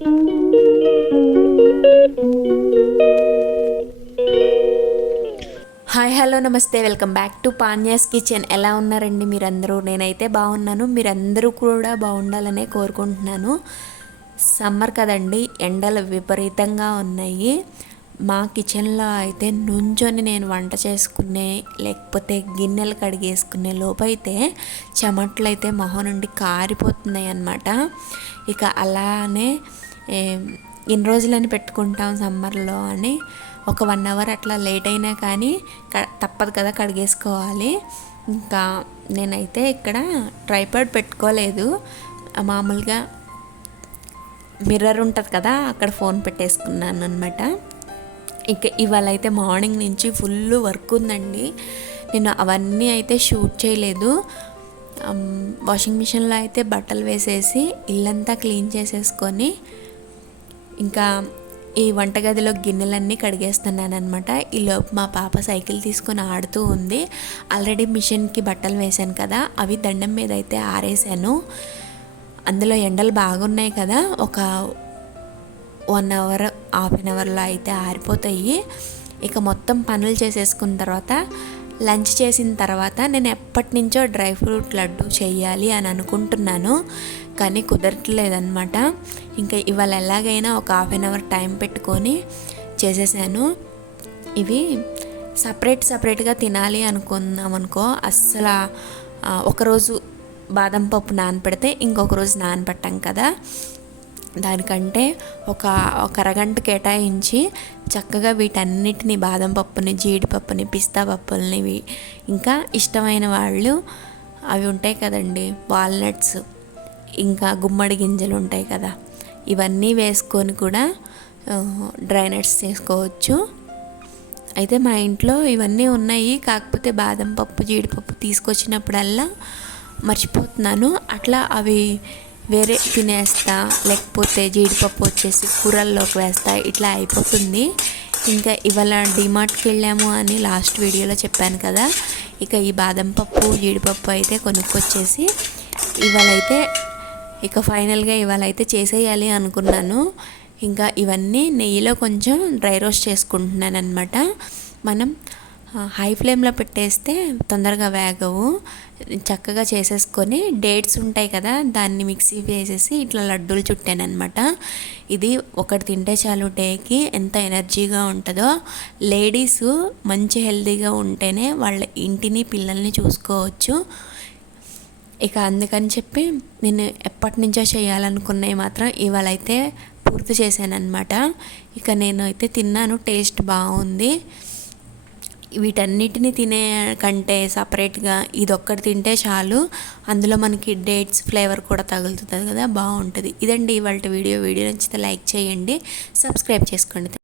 Hi hello నమస్తే, welcome back to పాన్యాస్ kitchen. ఎలా ఉన్నారండి మీరందరూ? నేనైతే బాగున్నాను. మీరందరూ కూడా బాగుండాలనే కోరుకుంటున్నాను. సమ్మర్ కదండి, ఎండలు విపరీతంగా ఉన్నాయి. మా కిచెన్లో అయితే నుంచొని నేను వంట చేసుకునే లేకపోతే గిన్నెలు కడిగేసుకునే లోపైతే చెమట్లు అయితే మొహం నుండి కారిపోతున్నాయి అన్నమాట. ఇక అలానే ఇన్ని రోజులని పెట్టుకుంటాం సమ్మర్లో అని ఒక 1 అవర్ అట్లా లేట్ అయినా కానీ తప్పదు కదా, కడిగేసుకోవాలి. ఇంకా నేనైతే ఇక్కడ ట్రైపాడ్ పెట్టుకోలేదు, మామూలుగా మిర్రర్ ఉంటుంది కదా, అక్కడ ఫోన్ పెట్టేసుకున్నాను అనమాట. ఇక ఇవాళ అయితే మార్నింగ్ నుంచి ఫుల్ వర్క్ ఉందండి. నేను అవన్నీ అయితే షూట్ చేయలేదు. వాషింగ్ మిషన్లో అయితే బట్టలు వేసేసి ఇల్లంతా క్లీన్ చేసేసుకొని ఇంకా ఈ వంటగదిలో గిన్నెలన్నీ కడిగేస్తున్నాను అనమాట. ఈలోపు మా పాప సైకిల్ తీసుకొని ఆడుతూ ఉంది. ఆల్రెడీ మిషన్కి బట్టలు వేసాను కదా, అవి దండం మీద అయితే ఆరేసాను. అందులో ఎండలు బాగున్నాయి కదా, ఒక 1 అవర్ హాఫ్ అన్ అవర్లో అయితే ఆరిపోతాయి. ఇక మొత్తం పనులు చేసేసుకున్న తర్వాత లంచ్ చేసిన తర్వాత నేను ఎప్పటి నుంచో డ్రై ఫ్రూట్ లడ్డు చేయాలి అని అనుకుంటున్నాను, కానీ కుదరట్లేదన్నమాట. ఇంకా ఇవాళ ఎలాగైనా ఒక హాఫ్ అన్ అవర్ టైం పెట్టుకొని చేసేసాను. ఇవి సపరేట్గా తినాలి అనుకున్నాం అనుకో, అస్సలు ఒకరోజు బాదం పప్పు నానపెడితే ఇంకొక రోజు నానపెట్టాం కదా, దానికంటే ఒక అరగంట కేటాయించి చక్కగా వీటన్నిటిని, బాదం పప్పుని, జీడిపప్పుని, పిస్తా పప్పులని, ఇంకా ఇష్టమైన వాళ్ళు అవి ఉంటాయి కదండి వాల్నట్స్, ఇంకా గుమ్మడి గింజలు ఉంటాయి కదా, ఇవన్నీ వేసుకొని కూడా డ్రై నట్స్ చేసుకోవచ్చు. అయితే మా ఇంట్లో ఇవన్నీ ఉన్నాయి, కాకపోతే బాదం పప్పు, జీడిపప్పు తీసుకొచ్చినప్పుడల్లా మర్చిపోతున్నాను. అట్లా అవి వేరే తినేస్తా, లేకపోతే జీడిపప్పు వచ్చేసి కూరల్లోకి వేస్తా, ఇట్లా అయిపోతుంది. ఇంకా ఇవాళ డిమార్ట్కి వెళ్ళాము అని లాస్ట్ వీడియోలో చెప్పాను కదా, ఇక ఈ బాదం పప్పు, జీడిపప్పు అయితే కొనుక్కొచ్చేసి ఫైనల్గా ఇవాళ అయితే చేసేయాలి అనుకున్నాను. ఇంకా ఇవన్నీ నెయ్యిలో కొంచెం డ్రై రోస్ట్ చేసుకుంటున్నాను అనమాట. మనం హై ఫ్లేమ్లో పెట్టేస్తే తొందరగా వేగవు. చక్కగా చేసేసుకొని డేట్స్ ఉంటాయి కదా, దాన్ని మిక్సీ వేసేసి ఇట్లా లడ్డూలు చుట్టాను అనమాట. ఇది ఒకటి తింటే చాలు డేకి ఎంత ఎనర్జీగా ఉంటుందో. లేడీస్ మంచి హెల్తీగా ఉంటేనే వాళ్ళ ఇంటిని, పిల్లల్ని చూసుకోవచ్చు. ఇక అందుకని చెప్పి నేను ఎప్పటి నుంచో చేయాలనుకున్నవి మాత్రం ఇవాళ అయితే పూర్తి చేశాను అనమాట. ఇక నేను అయితే తిన్నాను, టేస్ట్ బాగుంది. వీటన్నిటిని తినే కంటే సపరేట్గా ఇదొక్కటి తింటే చాలు, అందులో మనకి డేట్స్ ఫ్లేవర్ కూడా తగులుతుంది కదా, బాగుంటుంది. ఇదండి ఇవాళ వీడియో నచ్చితే లైక్ చేయండి, సబ్స్క్రైబ్ చేసుకోండి.